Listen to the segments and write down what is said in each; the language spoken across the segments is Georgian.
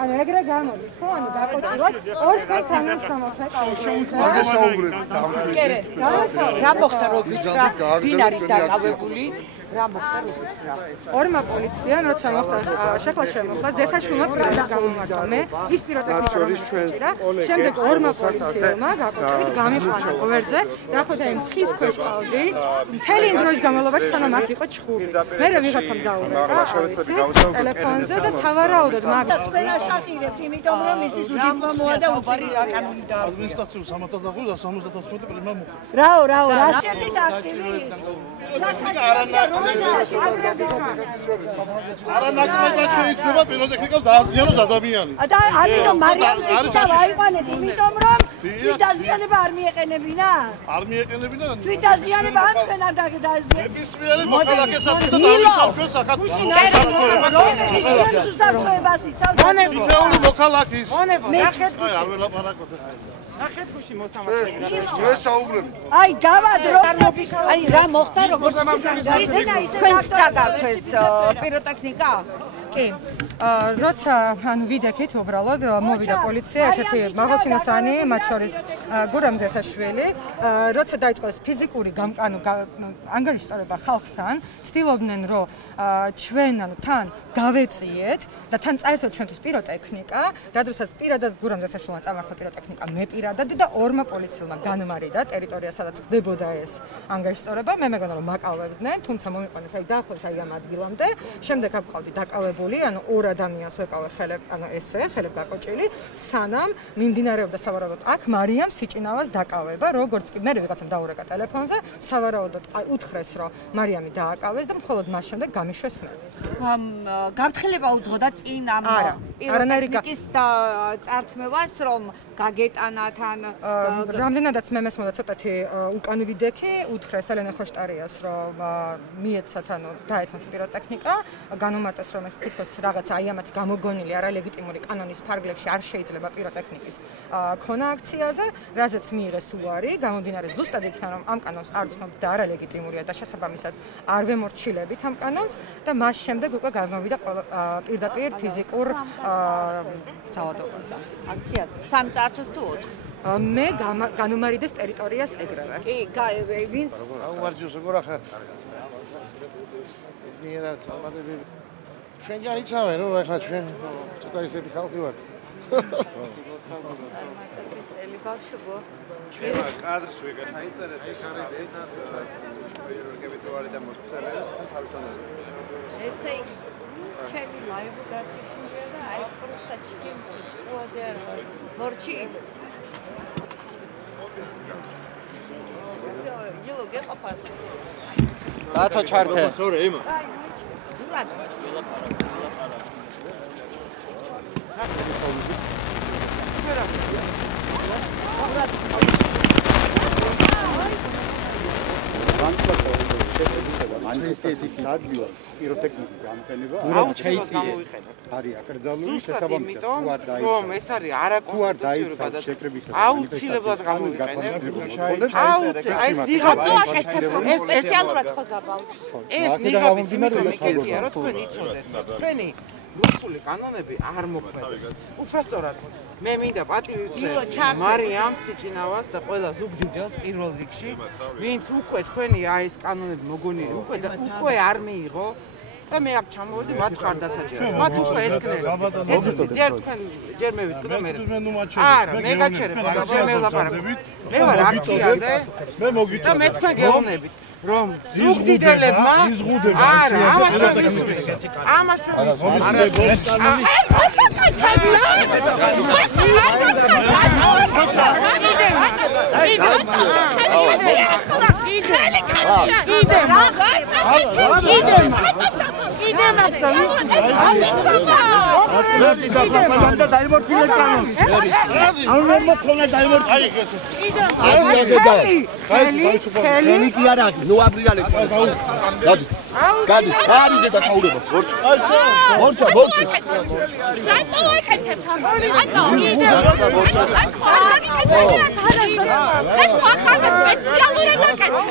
ანუ ეგრე გამოდის, ხო? ანუ დაკოჭილოს ორ თანამშრომელს მეკავებს. რა მოხდა რო გითხრა, ვინ არის დაკავებული? რა მოხდა რო გითხრა? ორმა პოლიციამ როცა მოხდა შეკლა შემოხდა, ზესაშვილმა პრეზიდენტს გამომართა მე, ის პიროტექნიკა რა. შემდეგ ორმა პოლიციელმა გაკოჭილით გამიყვანა ოვერძე, ნახოთ აი მცხის ქვეშ ყავდი, მთელი დროის განმავლობაში სანამ აქ იყო ჩხუბი. მე ვიღაცამ დაურეკა ტელეფონზე და სავარაუდოდ მაგ თქვენ აშახირებთ, იმიტომ რომ ისი უდიპლომოა და უբარი რა კანონი და ადმინისტრაციულ 75 და 78 პრემა მოხდა. რაო, რა შეჭერდით აქტივისტ? არანაკლებად შეიძლება პიროტექნიკას დააზიანოს ადამიანი. და ამიტომ მარიამს აიყვანეთ, იმიტომ რომ თვითდაზიანება არ მიეყენებინა? არ მიეყენებინა? თვითდაზიანება ან თქვენ არ დაგდაზიანებთ? ნებისმიერი მოქალაქესაც და დავისავთ საქართველოს მითეული მოქალაქის. არ ველაპარაკოთ. ნახეთ გუში მოსამართლე. მე საუბრები. აი გავადრო. აი რა მოხდა როგორც თქვენს წაგარქვეს პიროტექნიკა? კი. როცა ანუ ვიდექით უბრალოდ მოვიდა პოლიცია, ერთ-ერთი მაღალჩინოსანი, მათ შორის გურამ ზესაშვილი, როცა დაიწყო ეს ფიზიკური ანგარიშსწორება ხალხთან, ცდილობდნენ რომ ჩვენ ანუ თან გავეწიეთ და თან წაერთოთ ჩვენთვის პიროტექნიკა, რადგანაც პირადად გურამ ზესაშვილმა წამართა პიროტექნიკა მე პირადად და ორმა პოლიციელმა განმარიდა ტერიტორია, სადაც ხდებოდა ეს ანგარიშსწორება, მე მეგონა რომ მაკავებდნენ, თუმცა მომიყვანეთ აი დაახლოებით აი ამ ადგილამდე, შემდეგ აკვყავდი დაკავებული, ანუ ორ ადამიანს ვეკავე ხელებ, ანუ ესე, ხელებ გაკოჭილი, სანამ მიმდინარეობდა სავარაუდოდ აქ მარიამ სიჭინავას დაკავება, როგორც კი მე ვიღაცამ დაურეკა ტელეფონზე, სავარაუდოდ უთხრეს, რომ მარიამი დააკავეს და მხოლოდ მას შემდეგ გამიშვეს მე. გაფრთხილება უძღოდა წინ ამ პიროტექნიკის წართმევას, რომ გაგეტანათ ან რამდენადაც მე მესმოდა ცოტათი უკან ვიდექი, უთხრეს ელენე ხოშტარიას, რომ მიეცათ, ანუ დაეთმოს პიროტექნიკა, განუმარტეს, რომ ეს თითქოს რაღაცა აი ამათი გამოგონილი არალეგიტიმური კანონის ფარგლებში არ შეიძლება პიროტექნიკის ქონა აქციაზე, რაზეც მიიღეს უარი, გამომდინარე ზუსტად იქნა, რომ ამ კანონს არ ვცნობთ და არალეგიტიმურია და შესაბამისად არ ვემორჩილებთ ამ კანონს და მას შემდეგ უკვე გამოვიდა პირდაპირ ფიზიკურ ძალადობაზე. აქციაზე 3 წარსულს თუ 4? მე განუმარიდეს ტერიტორიას ეგრევე. კი, ვინ? აუვარჯოს როგორ ახლა მიერად ამადები ჩვენგან იცავენ რომ ახლა ჩვენ ცოტა ისეთი ხალხი ვართ. წელი ბავშვო. კადრს ვიგეთ, აიწერეთ ეს არის პიროგებით ვარი და მოსწრება თავისთავად. ესე ის ჩემი ლაივი გაგიშინდა და აი პროსტა ჩიქიმს ჭკუაზე არ ვარ. მორჩი. всё, ილო გეყოფათ. ბათო ჩართე. სორე იმა. აი, ურად. ადგილას პიროტექნიკის გამოყენება არის აკრძალული შესაბამისად თუ არ დაიცვა რომ ეს არის არაკონსტიტუციური გადაწყვეტილებისა აუცილებლად გამოიყენებ აი ეს სპეციალურად ხო ძაბავს ეს ნიღაბიც იმიტომ მიკეთია რომ თქვენ იცოდეთ თქვენი რუსული კანონები არ მოქმედებს უბრალოდ მე მინდა პატივი ვცე მარიამ სიჭინავას და ყველა ზუგდიდელს პირველ რიგში ვინც უკვე თქვენი აი ეს კანონები მოგონილი უკვე არ მიიღო და მე აქ ჩამოვედი მათ ხარდასაჭერად მათ უკვე ესკნეს ჯერ მე ვიტყვი მე არა მე გაჩერებ ჯერ მე ვლაპარაკობ მე ვარ აქციაზე მე მოგიწევ და მე თქვენ გეუბნებით რომ ზუგდიდელებმა არა ამას ჩვენ ვისურვით ამას ჩვენ გადი არის და თავდებას ვორჩა ვორჩა რატო აკეთებ ამბოლი რატო ეს ახლა სპეციალურად აკეთებ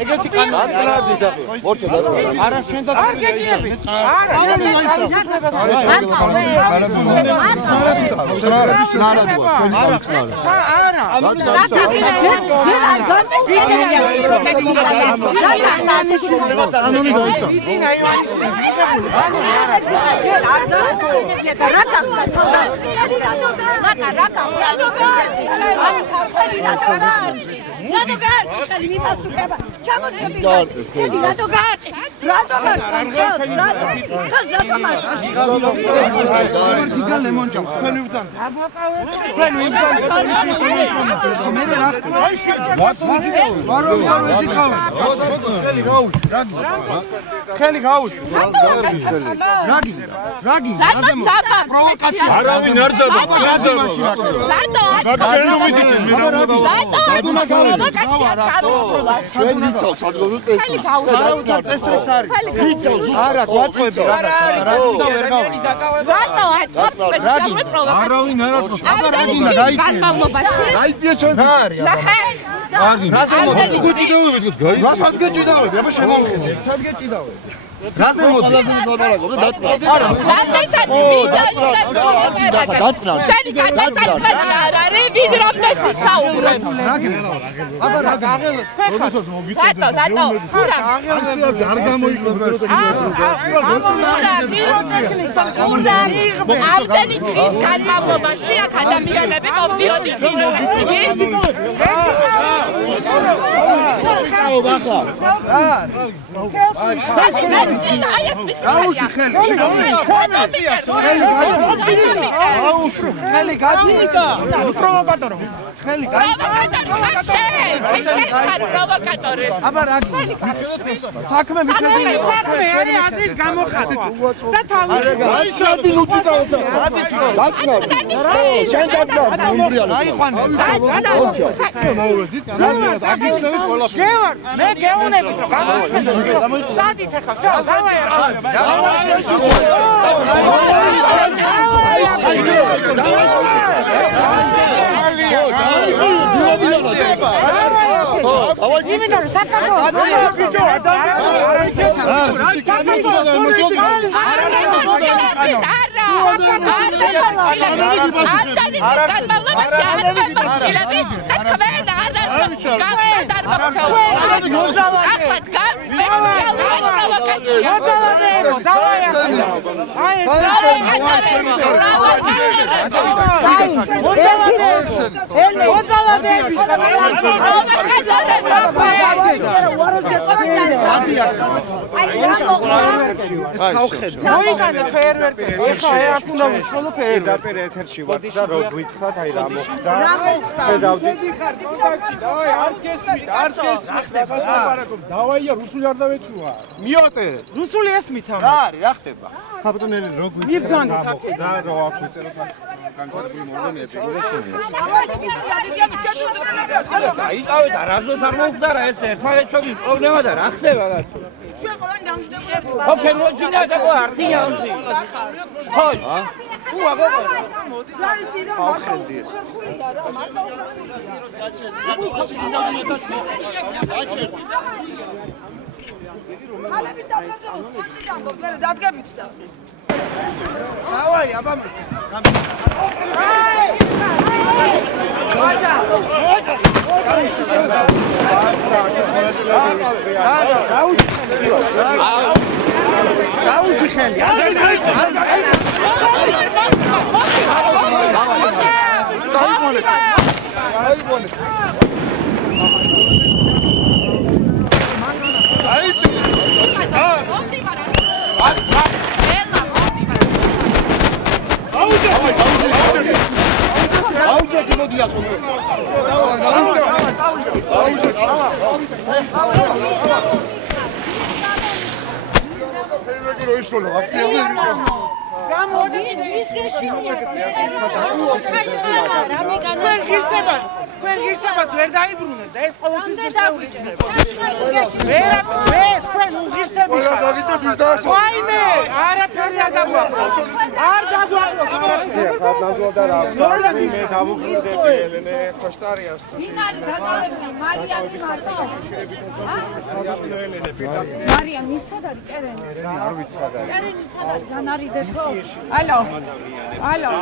ეგეთი კანონი არა შენ და არ გეჭირები ხელი გაუშვი რაგი პროვოკაცია არავინ არ ძაბა ჩვენ ვიცავ საზოგადო წესრიგს წესრიგს არის ვიცავ არა გვაწყვეტი რა უნდა ვერ გავა რატო აწყობს სპეციალური პროვოკაცია არავინ არ აწყობს აბა რაგინა დაიწია ჩვენ ნახე რაზე მოდი გუჭიდავებით გაი რასაც გეჭიდავები აბა შემომხედე სად გეჭიდავები რაზე მოდი ლაბარაკობ და დაწყნა არა რამდენსაც დაწყნა შენი გადაწყვეტი არ არის ვიდ რამდენს საუბრობ აბა რა როდესაც მოგიწევდა რატო არ გამოიყოფა ამდენი დღის განმავლობაში აქ ადამიანები მოვდიოდნენ აუში ხელი ხელი გაძიდა პროვოკატორო ხელი პროვოკატორი აბა რა საქმე მიხედავ საქმე არის აზრის გამოხატვა და თავის აიცადი უჭიდავდა დაწყნა შენ დაწყნა მომბრიალო აიყვანე მოვედით აგიხსენეთ ყველაფერი გევარ მე გეუნები რომ გამოხედავ წადით ახლა всё მოიგანე ფეერვერკი ეხლა აქ უნდა ვისრულო ფეერვერკი ეთერში ვარ და რო გვითხრათ აი რა მოხდა ხედავდით დავაი არც გესმით არც გესმით დავაია რუსული არ დავეცუა მიოტე რუსული ესმით ამ რა არის რა ხდება ხაბატონელი რო მიბძანდით აქ და რო აქ ვიწეროთ განკარგული მომდენია აიყავე და რაზოს არ მოხდა რა ერთმანეთს შორის პრობლემა და რა ხდება რა ჩვენ ყველანი დამჯდებულები ვართ. ოკეი, მოიჩინდა და ყო არტია უნდა. ხო. უაგო. ზარიცი რა მარტო ხერხულია რა, მარტო ხალები საფრთხეს კონციდან მოგერე დადგებით და. დავაი, აბა. ბაშა. გაუში ხელი. გამოდი ის გეშინია. ღირსებას, თქვენ ღირსებას ვერ დაიბრუნებთ და ეს ყოველთვის ღირსეული იქნება. ეს თქვენ უღირსები ხართ. ვაიმე, არაფერი არ დაგვაქვს. არ დაგვაქვს. მე დავუხმდები ელენე ხოშტარიას. დინარი დაგალებული მარიამი მარტო. მარიამ ისად არის ტერენი? არ ვიცი სად არის. ტერენი სად არის? განარიდეთ ხო? ალო. ალო.